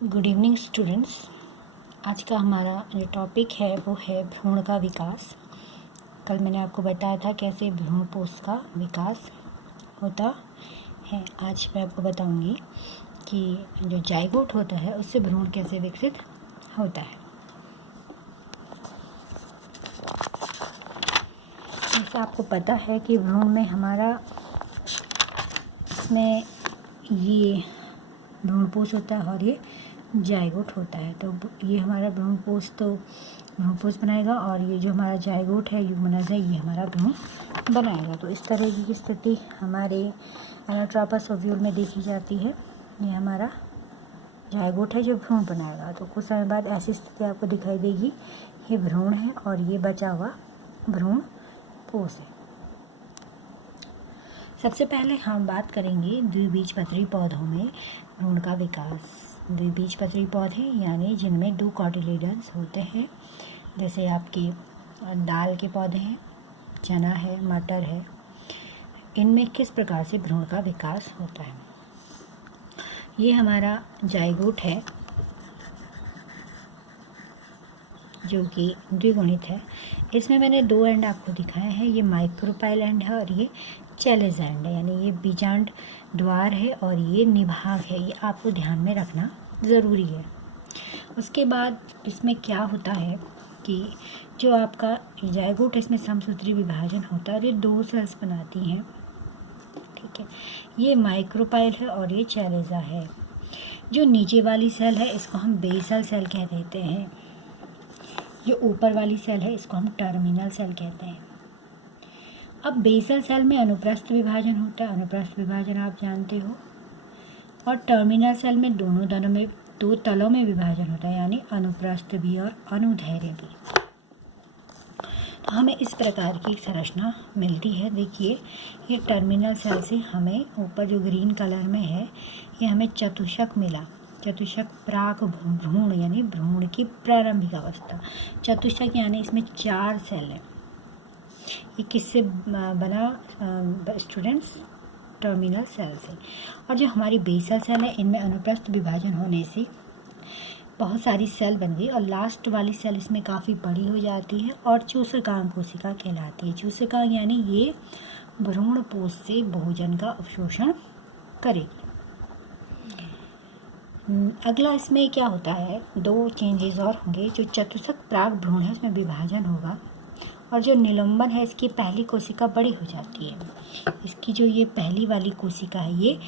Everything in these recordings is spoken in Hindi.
Good evening students. आज का हमारा जो टॉपिक है वो है भ्रूण का विकास। कल मैंने आपको बताया था कैसे भ्रूणपोष का विकास होता है। आज मैं आपको बताऊंगी कि जो जाइगोट होता है उससे भ्रूण कैसे विकसित होता है। जैसा आपको पता है कि भ्रूण में हमारा इसमें ये भ्रूणपोष होता है और ये जाइगोट होता है। तो ये हमारा भ्रूणपोष बनाएगा और ये जो हमारा जाइगोट है युग्मनज है ये हमारा भ्रूण बनाएगा। तो इस तरह की स्थिति हमारे एनाट्रोपस ओव्यूल में देखी जाती है। ये हमारा जाइगोट है जो भ्रूण बनाएगा। तो कुछ समय बाद ऐसी स्थिति आपको दिखाई देगी, ये भ्रूण है और ये बचा हुआ भ्रूणपोष है। सबसे पहले हम बात करेंगे द्विबीजपत्री पौधों में भ्रूण का विकास। द्विबीजपत्री पौधे यानी जिनमें 2 कॉटिलेडन्स होते हैं, जैसे आपके दाल के पौधे हैं, चना है, मटर है। इनमें किस प्रकार से भ्रूण का विकास होता है। ये हमारा जाइगोट है जो कि द्विगुणित है। इसमें मैंने 2 एंड आपको दिखाए हैं, ये माइक्रोपाइल एंड है और ये चैलेज एंड है, यानी ये बीजांड द्वार है और ये निभाग है। ये आपको ध्यान में रखना ज़रूरी है। उसके बाद इसमें क्या होता है कि जो आपका जाइगोट है इसमें समसूत्री विभाजन होता है और ये 2 सेल्स बनाती हैं, ठीक है। ये माइक्रोपाइल है और ये चैलेजा है। जो नीचे वाली सेल है इसको हम बेसल सेल कह देते हैं। जो ऊपर वाली सेल है इसको हम टर्मिनल सेल कहते हैं। अब बेसल सेल में अनुप्रस्थ विभाजन होता है, अनुप्रस्थ विभाजन आप जानते हो, और टर्मिनल सेल में दो तलों में विभाजन होता है, यानी अनुप्रस्थ भी और अनुदैर्घ्य भी। तो हमें इस प्रकार की संरचना मिलती है। देखिए, ये टर्मिनल सेल से हमें ऊपर जो ग्रीन कलर में है ये हमें चतुष्क मिला। चतुष्क प्राक भ्रूण यानी भ्रूण की प्रारंभिक अवस्था। चतुष्क यानी इसमें 4 सेल हैं। ये किससे बना स्टूडेंट्स? टर्मिनल सेल से। और जो हमारी बेसल सेल है इनमें अनुप्रस्थ विभाजन होने से बहुत सारी सेल बन गई और लास्ट वाली सेल इसमें काफ़ी बड़ी हो जाती है और चूसकांक कोशिका कहलाती है। चूसकांक यानी ये भ्रूणपोष से भोजन का अवशोषण करेगी। अगला इसमें क्या होता है, 2 चेंजेस और होंगे। जो चतुष्क प्राक भ्रूण है उसमें विभाजन होगा और जो निलंबन है इसकी पहली कोशिका बड़ी हो जाती है। इसकी जो ये पहली वाली कोशिका है ये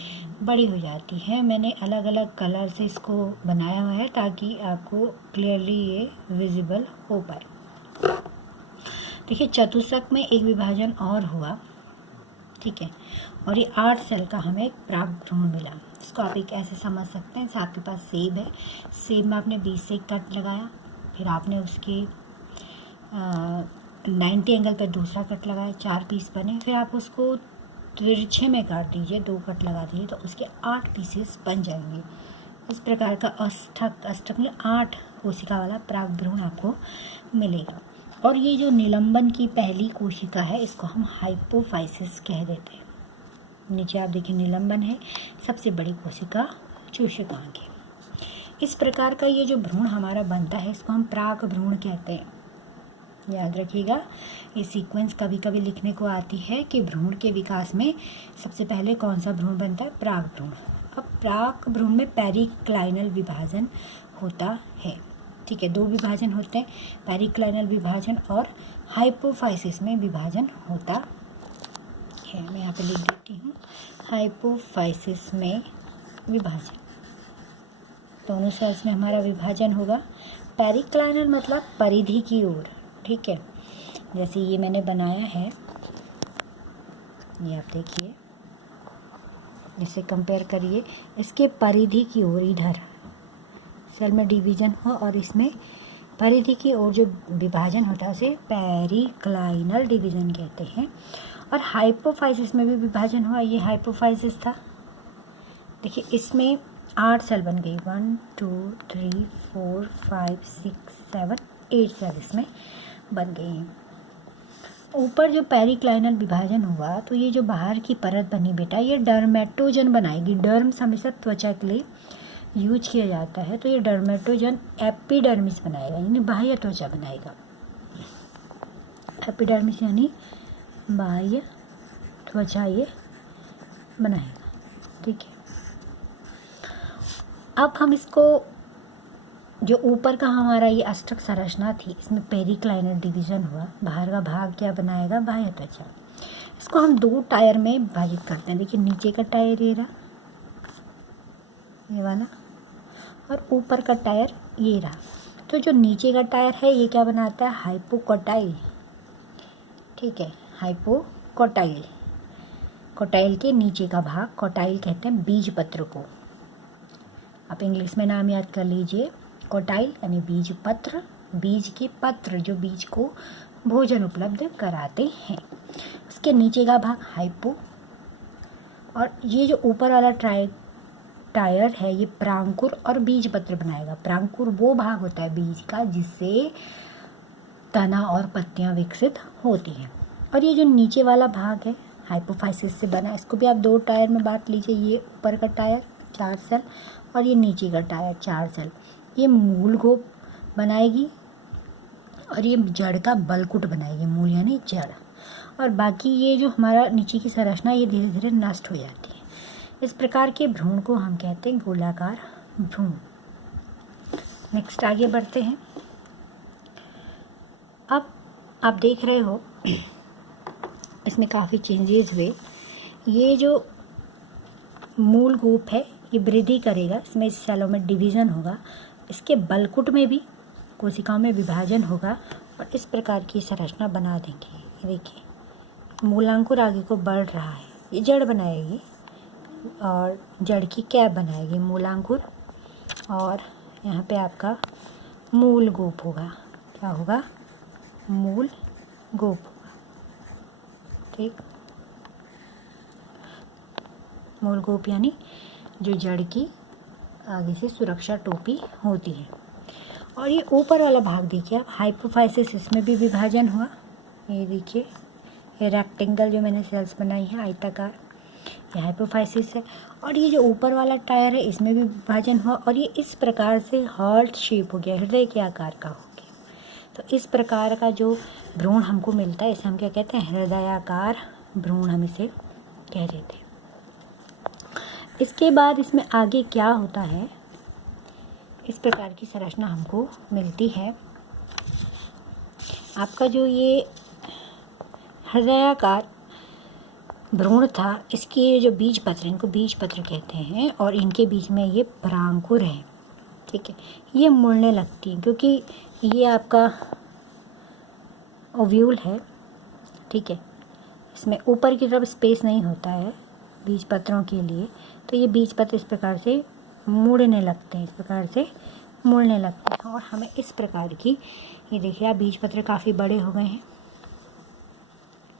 बड़ी हो जाती है। मैंने अलग अलग कलर से इसको बनाया हुआ है ताकि आपको क्लियरली ये विजिबल हो पाए। देखिए, चतुष्क में एक विभाजन और हुआ, ठीक है, और ये 8 सेल का हमें एक प्राक भ्रूण मिला। इसको आप एक ऐसे समझ सकते हैं, आपके पास सेब है, सेब में आपने 20 से कट लगाया, फिर आपने उसके 90 एंगल पर दूसरा कट लगाया, 4 पीस बने, फिर आप उसको तिरछे में काट दीजिए, 2 कट लगा दीजिए तो उसके 8 पीसेस बन जाएंगे। इस प्रकार का अष्टक में 8 कोशिका वाला प्राक भ्रूण आपको मिलेगा। और ये जो निलंबन की पहली कोशिका है इसको हम हाइपोफाइसिस कह देते हैं। नीचे आप देखिए निलंबन है, सबसे बड़ी कोशिका चूसकांक है। इस प्रकार का ये जो भ्रूण हमारा बनता है इसको हम प्राक भ्रूण कहते हैं। याद रखिएगा, ये सीक्वेंस कभी कभी लिखने को आती है कि भ्रूण के विकास में सबसे पहले कौन सा भ्रूण बनता है? प्राक भ्रूण। अब प्राक भ्रूण में पेरिक्लाइनल विभाजन होता है, ठीक है। 2 विभाजन होते हैं, पेरिक्लाइनल विभाजन और हाइपोफाइसिस में विभाजन होता है। मैं यहाँ पे लिख देती हूँ, हाइपोफाइसिस में विभाजन। दोनों सेल्स में हमारा विभाजन होगा। पेरिक्लाइनल मतलब परिधि की ओर, ठीक है। जैसे ये मैंने बनाया है, ये आप देखिए, इसे कंपेयर करिए, इसके परिधि की ओर इधर सेल में डिवीजन हो और इसमें परिधि की ओर जो विभाजन होता है उसे पेरिक्लाइनल डिवीजन कहते हैं। और हाइपोफाइसिस में भी विभाजन हुआ, ये हाइपोफाइसिस था। देखिए, इसमें 8 सेल बन गई, 1 2 3 4 5 6 7 8 सेल इसमें बन गई हैं। ऊपर जो पेरिक्लाइनल विभाजन हुआ तो ये जो बाहर की परत बनी बेटा ये डर्मेटोजन बनाएगी। डर्म्स हमेशा त्वचा के लिए यूज किया जाता है तो ये डर्मेटोजन एपिडर्मिस बनाएगा, यानी बाह्य त्वचा बनाएगा। एपिडर्मिस यानी बाह्य त्वचा ये बनाएगा, ठीक है। अब हम इसको, जो ऊपर का हमारा ये अष्टक संरचना थी, इसमें पेरिक्लाइनर डिवीजन हुआ, बाहर का भाग क्या बनाएगा, बाह्य त्वचा। इसको हम 2 टायर में विभाजित करते हैं। देखिए नीचे का टायर ये रहा, ये वाला, और ऊपर का टायर ये रहा। तो जो नीचे का टायर है ये क्या बनाता है, हाइपोकोटाइल, ठीक है, हाइपोकोटाइल। कोटाइल के नीचे का भाग, कोटाइल कहते हैं बीज पत्र को। आप इंग्लिश में नाम याद कर लीजिए, कोटाइल यानी बीज पत्र, बीज के पत्र जो बीज को भोजन उपलब्ध कराते हैं। उसके नीचे का भाग हाइपो, और ये जो ऊपर वाला टायर है ये प्रांकुर और बीज पत्र बनाएगा। प्रांकुर वो भाग होता है बीज का जिससे तना और पत्तियां विकसित होती हैं। और ये जो नीचे वाला भाग है हाइपोफाइसिस से बना, इसको भी आप 2 टायर में बांट लीजिए। ये ऊपर का टायर 4 सेल और ये नीचे का टायर 4 सेल। ये मूल गोप बनाएगी और ये जड़ का बलकुट बनाएगी, मूल यानी जड़। और बाकी ये जो हमारा नीचे की संरचना ये धीरे धीरे नष्ट हो जाती है। इस प्रकार के भ्रूण को हम कहते हैं गोलाकार भ्रूण। नेक्स्ट आगे बढ़ते हैं। अब आप देख रहे हो इसमें काफ़ी चेंजेस हुए। ये जो मूल गोप है ये वृद्धि करेगा, इसमें सेलों में डिवीज़न होगा, इसके बलकुट में भी कोशिकाओं में विभाजन होगा और इस प्रकार की संरचना बना देंगे। ये देखिए मूलांकुर आगे को बढ़ रहा है, ये जड़ बनाएगी और जड़ की कैप बनाएगी मूलांकुर, और यहाँ पे आपका मूल गोप होगा। क्या होगा, मूल गोप होगा, ठीक। मूल गोप यानी जो जड़ की आगे से सुरक्षा टोपी होती है। और ये ऊपर वाला भाग देखिए आप, हाइपोफाइसिस, इसमें भी विभाजन हुआ। ये देखिए ये रेक्टेंगल जो मैंने सेल्स बनाई है आयताकार, ये हाइपोफाइसिस है। और ये जो ऊपर वाला टायर है इसमें भी विभाजन हुआ और ये इस प्रकार से हार्ट शेप हो गया, हृदय के आकार का हो गया। तो इस प्रकार का जो भ्रूण हमको मिलता है इसे हम क्या कहते हैं, हृदयाकार भ्रूण हम इसे कह रहे थे। इसके बाद इसमें आगे क्या होता है, इस प्रकार की संरचना हमको मिलती है। आपका जो ये हृदयाकार भ्रूण था, इसके जो बीज पत्र, इनको बीज पत्र कहते हैं, और इनके बीच में ये प्रांकुर है, ठीक है। ये मुड़ने लगती है क्योंकि ये आपका ओव्यूल है, ठीक है। इसमें ऊपर की तरफ स्पेस नहीं होता है बीज पत्रों के लिए, तो ये बीज पत्र इस प्रकार से मुड़ने लगते हैं, इस प्रकार से मुड़ने लगते हैं और हमें इस प्रकार की, ये देखिए आप बीज पत्र काफ़ी बड़े हो गए हैं।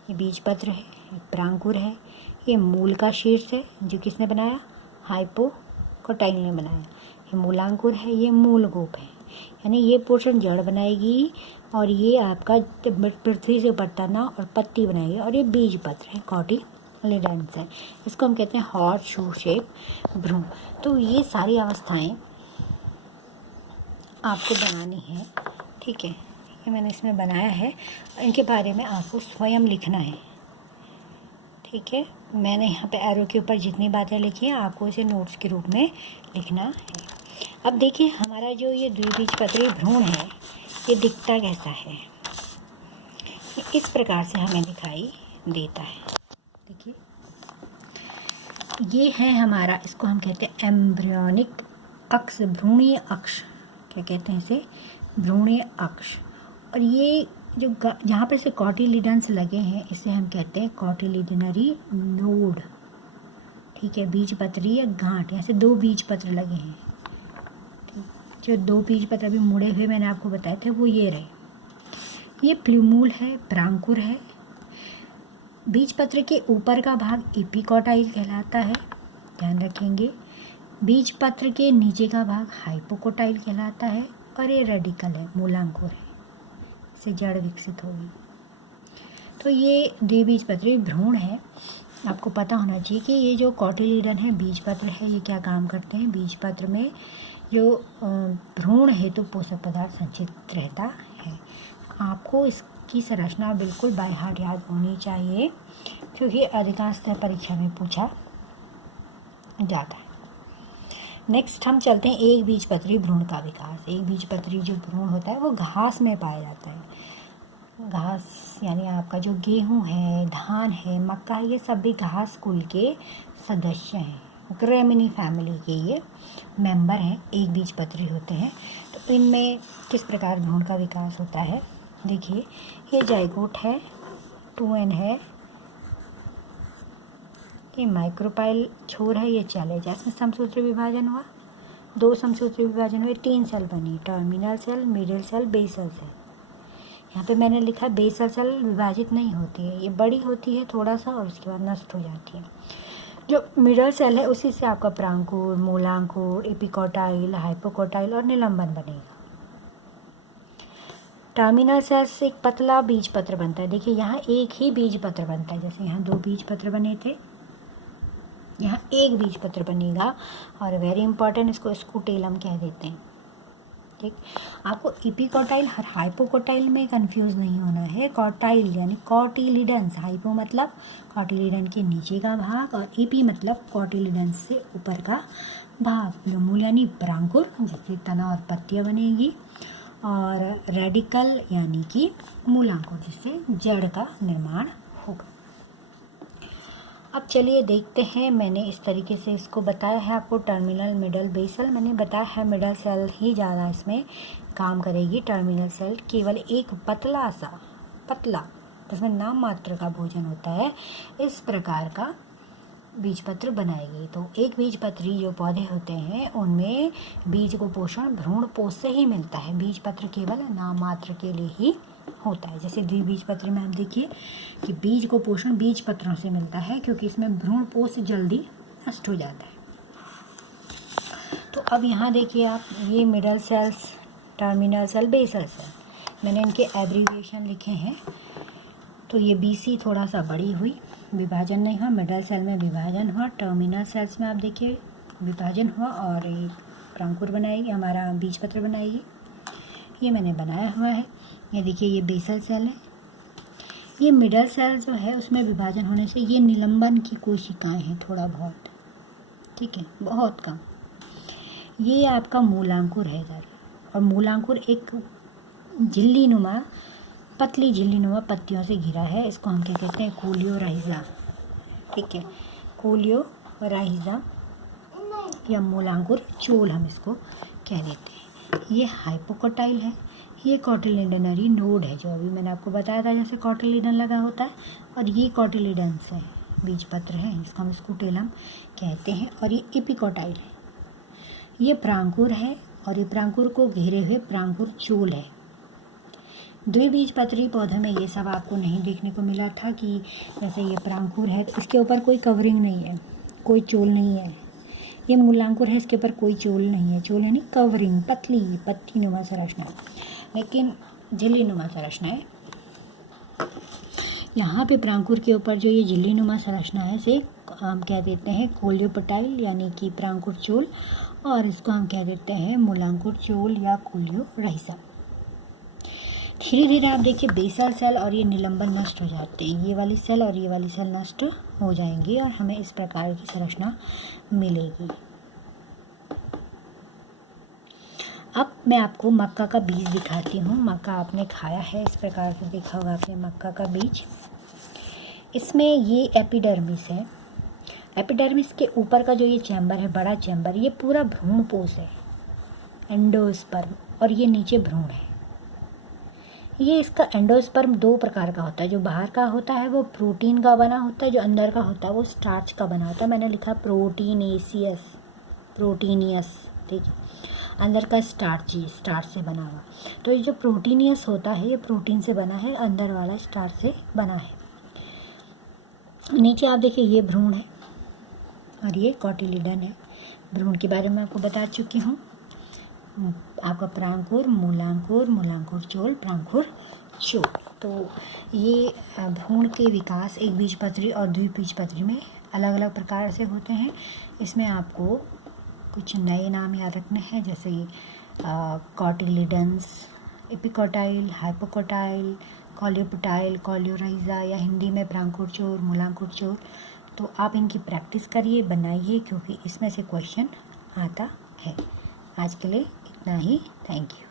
ये बीज पत्र है, ये प्रांकुर है, ये मूल का शीर्ष है जो किसने बनाया, हाइपोकोटाइल ने बनाया। ये मूलांकुर है, ये मूल गोप है, यानी ये पोर्शन जड़ बनाएगी और ये आपका पृथ्वी से ऊपर तना और पत्ती बनाएगी। और ये बीज पत्र है, कॉटिलिडन्स है, इसको हम कहते हैं हॉर्स शू शेप भ्रूण। तो ये सारी अवस्थाएं आपको बनानी है, ठीक है। ये मैंने इसमें बनाया है, इनके बारे में आपको स्वयं लिखना है, ठीक है। मैंने यहाँ पे एरो के ऊपर जितनी बातें लिखी हैं आपको इसे नोट्स के रूप में लिखना है। अब देखिए हमारा जो ये द्विबीजपत्री भ्रूण है ये दिखता कैसा है, इस प्रकार से हमें दिखाई देता है। देखिए ये है हमारा, इसको हम कहते हैं एम्ब्रियोनिक अक्ष, भ्रूणीय अक्ष, क्या कहते हैं इसे, भ्रूणीय अक्ष। और ये जो जहाँ पर से कॉटिलिडन्स लगे हैं इसे हम कहते हैं कॉटिलिडनरी नोड, ठीक है। बीज पत्री या गांठ, यहाँ से 2 बीज पत्र लगे हैं, जो 2 बीज पत्र अभी मुड़े हुए मैंने आपको बताए थे वो ये रहे। ये प्लूमूल है, प्रांकुर है। बीज पत्र के ऊपर का भाग एपिकोटाइल कहलाता है, ध्यान रखेंगे। बीज पत्र के नीचे का भाग हाइपोकोटाइल कहलाता है और ये रेडिकल है, मूलांकुर है, से जड़ विकसित होगी। तो ये द्विबीजपत्री भ्रूण है आपको पता होना चाहिए कि ये जो कॉटिलीडन है, बीजपत्र है, ये क्या काम करते हैं। बीजपत्र में जो भ्रूण हेतु पोषक पदार्थ संचित रहता है। आपको इसकी संरचना बिल्कुल बाय हार्ट याद होनी चाहिए, क्योंकि अधिकांशतः परीक्षा में पूछा जाता है। नेक्स्ट हम चलते हैं एक बीजपत्री भ्रूण का विकास। एक बीजपत्री जो भ्रूण होता है वो घास में पाया जाता है। घास यानी आपका जो गेहूं है, धान है, मक्का है, ये सब भी घास कुल के सदस्य हैं। ग्रेमिनी फैमिली के ये मेंबर हैं, एक बीजपत्री होते हैं। तो इनमें किस प्रकार भ्रूण का विकास होता है, देखिए ये जाइगोट है, 2n है, ये माइक्रोपाइल छोर है, ये चैलेजा। इसमें समसूत्री विभाजन हुआ, 2 समसूत्री विभाजन हुए, 3 सेल बनी, terminal cell, middle cell, basal cell. यहाँ पे मैंने लिखा बेसल सेल विभाजित नहीं होती है, ये बड़ी होती है थोड़ा सा और उसके बाद नष्ट हो जाती है। जो मिडल सेल है उसी से आपका प्रांकुर, मूलांकुर, एपिकोटाइल, हाइपोकोटाइल और निलंबन बनेगा। टर्मिनल सेल से एक पतला बीजपत्र बनता है। देखिए यहाँ एक ही बीजपत्र बनता है, जैसे यहाँ 2 बीजपत्र बने थे, यहाँ एक बीजपत्र बनेगा। और वेरी इंपॉर्टेंट, इसको स्कूटेलम कह देते हैं। ठीक, आपको एपिकोटाइल और हाइपोकोटाइल में कंफ्यूज नहीं होना है। कोटाइल यानी कॉटिलिडन्स, हाइपो मतलब कॉटिलिडन के नीचे का भाग और एपी मतलब कॉटिलिडन्स से ऊपर का भाग। जो मूल यानी प्रांकुर, जिससे तना और पत्तियाँ बनेगी, और रेडिकल यानी कि मूलांकुर, जिससे जड़ का निर्माण होगा। अब चलिए देखते हैं, मैंने इस तरीके से इसको बताया है आपको। टर्मिनल, मिडल, बेसल मैंने बताया है। मिडल सेल ही ज़्यादा इसमें काम करेगी। टर्मिनल सेल केवल एक पतला जिसमें नाम मात्र का भोजन होता है, इस प्रकार का बीजपत्र बनाएगी। तो एक बीजपत्री जो पौधे होते हैं उनमें बीज को पोषण भ्रूण पोष से ही मिलता है। बीजपत्र केवल नाम मात्र के लिए ही होता है। जैसे द्विबीजपत्री में आप देखिए कि बीज को पोषण बीज पत्रों से मिलता है, क्योंकि इसमें भ्रूण पोष जल्दी नष्ट हो जाता है। तो अब यहाँ देखिए आप, ये middle cells, terminal cell, basal cell, मैंने इनके एब्रीविएशन लिखे हैं। तो ये BC थोड़ा सा बड़ी हुई, विभाजन नहीं हुआ। मिडल सेल में विभाजन हुआ, टर्मिनल सेल्स में आप देखिए विभाजन हुआ और एक प्रांकुर बनाएगी, हमारा बीजपत्र बनाएगी। ये मैंने बनाया हुआ है। ये देखिए ये बेसल सेल है। ये मिडल सेल जो है उसमें विभाजन होने से ये निलंबन की कोशिकाएं हैं थोड़ा बहुत, ठीक है, बहुत कम। ये आपका मूलांकुर है इधर, और मूलांकुर एक झिल्ली पतली झिल्ली नुमा पत्तियों से घिरा है। इसको हम क्या कहते हैं, कोलियोराइजा, ठीक है, कोलियोराइजा या मूलांकुर चोल हम इसको कह देते हैं। ये हाइपोकोटाइल है, ये कॉटिलिडनरी नोड है, जो अभी मैंने आपको बताया था जैसे कॉटिलिडन लगा होता है, और ये कॉटिलिडन्स है, बीजपत्र है, इसको हम स्कूटेलम कहते हैं। और ये एपिकोटाइल है, ये प्रांकुर है, और ये प्रांकुर को घेरे हुए प्रांकुर चोल है। द्विबीजपत्री पौधे में ये सब आपको नहीं देखने को मिला था कि जैसे ये प्रांकुर है तो इसके ऊपर कोई कवरिंग नहीं है, कोई चोल नहीं है। ये मूलांकुर है, इसके ऊपर कोई चोल नहीं है। चोल यानी कवरिंग, पतली पत्ती नुमा संरचना, लेकिन झिल्ली नुमा संरचना है। यहाँ पे प्रांकुर के ऊपर जो ये झिल्ली नुमा संरचना है, इसे हम कह देते हैं कोलियोपटाइल यानी कि प्रांकुर चोल, और इसको हम कह देते हैं मूलांकुर चोल या कोलियोराइजा। धीरे धीरे आप देखिए बेसल सेल और ये निलंबन नष्ट हो जाते हैं, ये वाली सेल और ये वाली सेल नष्ट हो जाएंगी और हमें इस प्रकार की संरचना मिलेगी। अब मैं आपको मक्का का बीज दिखाती हूँ। मक्का आपने खाया है, इस प्रकार से देखा होगा आपने मक्का का बीज। इसमें ये एपिडर्मिस है। एपिडर्मिस के ऊपर का जो ये चैम्बर है, बड़ा चैम्बर, ये पूरा भ्रूणपोष है, एंडोस्पर्म, और ये नीचे भ्रूण है। ये इसका एंडोस्पर्म 2 प्रकार का होता है। जो बाहर का होता है वो प्रोटीन का बना होता है, जो अंदर का होता है वो स्टार्च का बना होता है। मैंने लिखा प्रोटीनियस, ठीक है, अंदर का स्टार्च से बना हुआ। तो ये जो प्रोटीनियस होता है ये प्रोटीन से बना है, अंदर वाला स्टार्च से बना है। नीचे आप देखिए ये भ्रूण है और ये कॉटिलिडन है। भ्रूण के बारे में आपको बता चुकी हूँ। आपका प्रांकुर, मूलांकुर, मूलांकुर चोल, प्रांकुर चोल। तो ये भ्रूण के विकास एक बीजपत्री और द्विबीजपत्री में अलग अलग प्रकार से होते हैं। इसमें आपको कुछ नए नाम याद रखने हैं, जैसे कॉटिलिडन्स, एपिकोटाइल, हाइपोकोटाइल, कॉलियोपोटाइल, कॉलियोराइजा या हिंदी में ब्रांकोचोर, मूलांकोचोर। तो आप इनकी प्रैक्टिस करिए, बनाइए, क्योंकि इसमें से क्वेश्चन आता है। आज के लिए इतना ही। Thank you.